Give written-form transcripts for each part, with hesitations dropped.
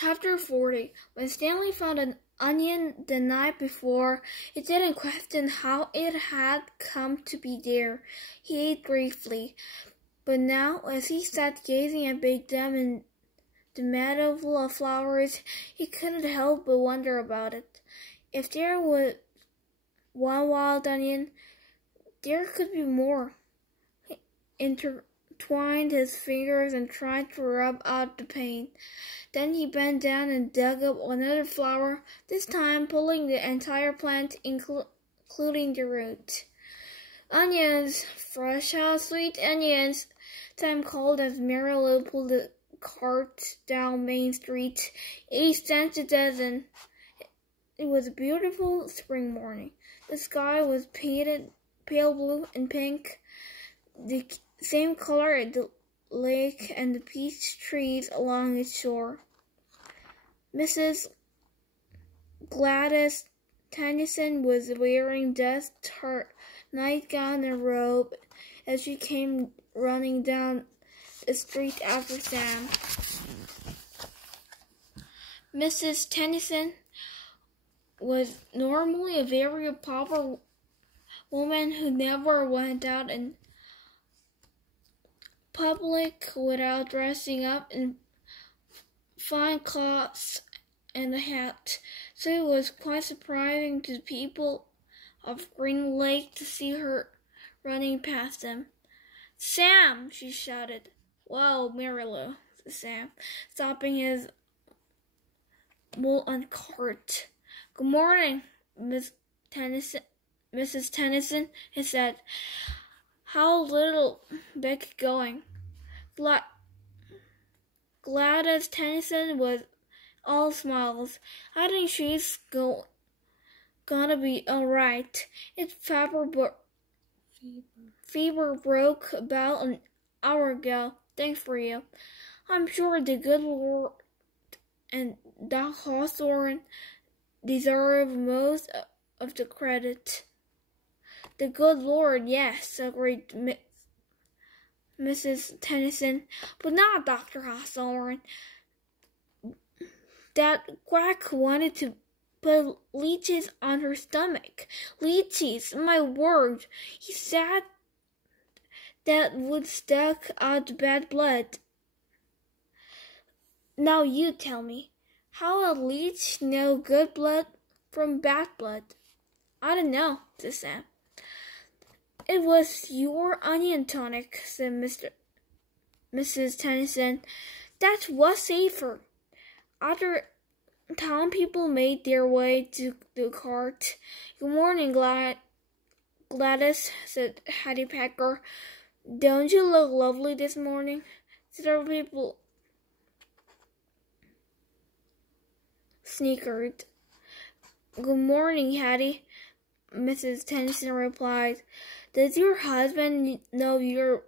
Chapter 40. When Stanley found an onion the night before, he didn't question how it had come to be there. He ate briefly. But now, as he sat gazing at Big Dam in the meadow full of flowers, he couldn't help but wonder about it. If there was one wild onion, there could be more. He intertwined his fingers and tried to rub out the pain. Then he bent down and dug up another flower, this time pulling the entire plant, including the root. Onions! Fresh, how sweet onions! Sam called as Mary Lou pulled the cart down Main Street. 8 cents a dozen. It was a beautiful spring morning. The sky was painted pale blue and pink, the same color as the lake and the peach trees along its shore. Mrs. Gladys Tennyson was wearing just her nightgown and robe as she came running down the street after Sam. Mrs. Tennyson was normally a very proper woman who never went out in public without dressing up in fine clothes and a hat, so it was quite surprising to people of Green Lake to see her running past them. "Sam!" she shouted. "Whoa, Mary Lou," said Sam, stopping his mull-on cart. "Good morning, Mrs. Tennyson," he said. "How's little Becky going?" Gladys Tennyson was all smiles. "I think she's gonna be all right. It's fever broke about an hour ago. Thanks for you. I'm sure the good Lord and Doc Hawthorne deserve most of the credit." "The good Lord, yes," agreed Mrs. Tennyson, "but not Dr. Hawthorne. That quack wanted to put leeches on her stomach. Leeches, my word! He said that would suck out the bad blood. Now you tell me, how a leech know good blood from bad blood?" "I don't know," said Sam. "It was your onion tonic," said Mrs. Tennyson. "That was safer." Other town people made their way to the cart. "Good morning, Gladys," said Hattie Packer. "Don't you look lovely this morning?" Several people snickered. "Good morning, Hattie," Mrs. Tennyson replied. "Does your husband know you're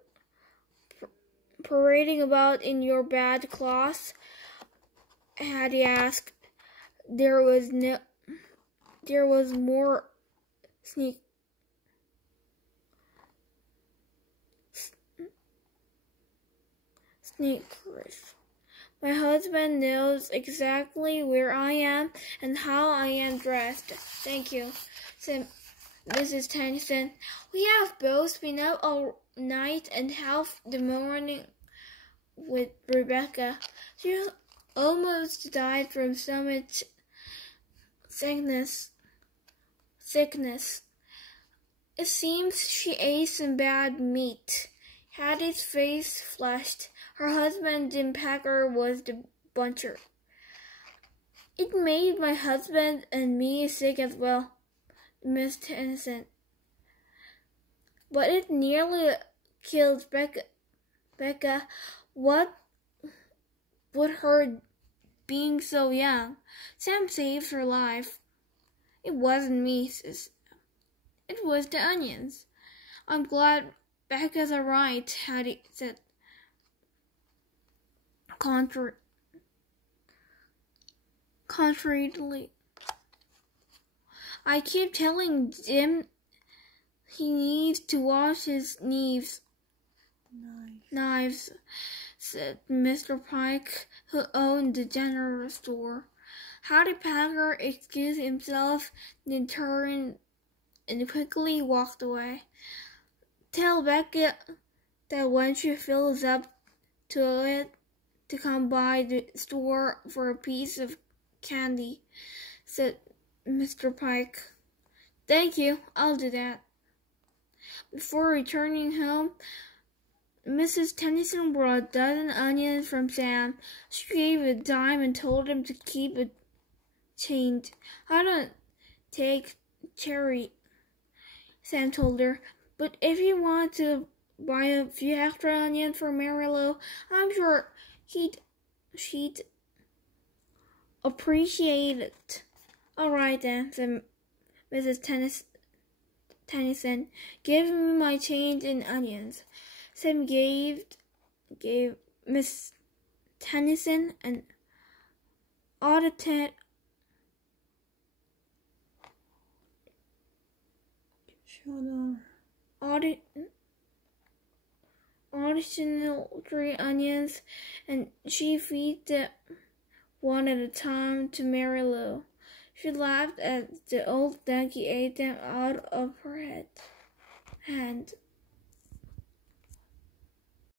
parading about in your bad clothes?" Hattie asked. There was more sneakers. "My husband knows exactly where I am and how I am dressed. Thank you," said Mrs. Tennyson. "We have both been up all night and half the morning with Rebecca. She almost died from stomach sickness. It seems she ate some bad meat." Hattie's face flushed. Her husband, Jim Packer, was the butcher. "It made my husband and me sick as well," Miss Tennyson. "But it nearly killed Becca. What would her being so young? Sam saved her life." "It wasn't me, sis. It was the onions." "I'm glad Becca's all right," Hattie said contritely. "I keep telling Jim he needs to wash his knives. said Mr. Pike, who owned the general store. Howdy Packer excused himself, then turned and quickly walked away. Tell Beckett that when she fills up to it, to come by the store for a piece of candy, said Mr. Pike. Thank you, I'll do that. Before returning home, Mrs. Tennyson brought a dozen onions from Sam. She gave a dime and told him to keep it chained. I don't take cherry, Sam told her, but if you want to buy a few extra onions for Mary Lou, I'm sure she'd appreciate it. All right then, said Mrs. Tennyson. Give me my change in onions. Sam gave Miss Tennyson an auditionary onions, and she fed them one at a time to Mary Lou. She laughed as the old donkey ate them out of her hand.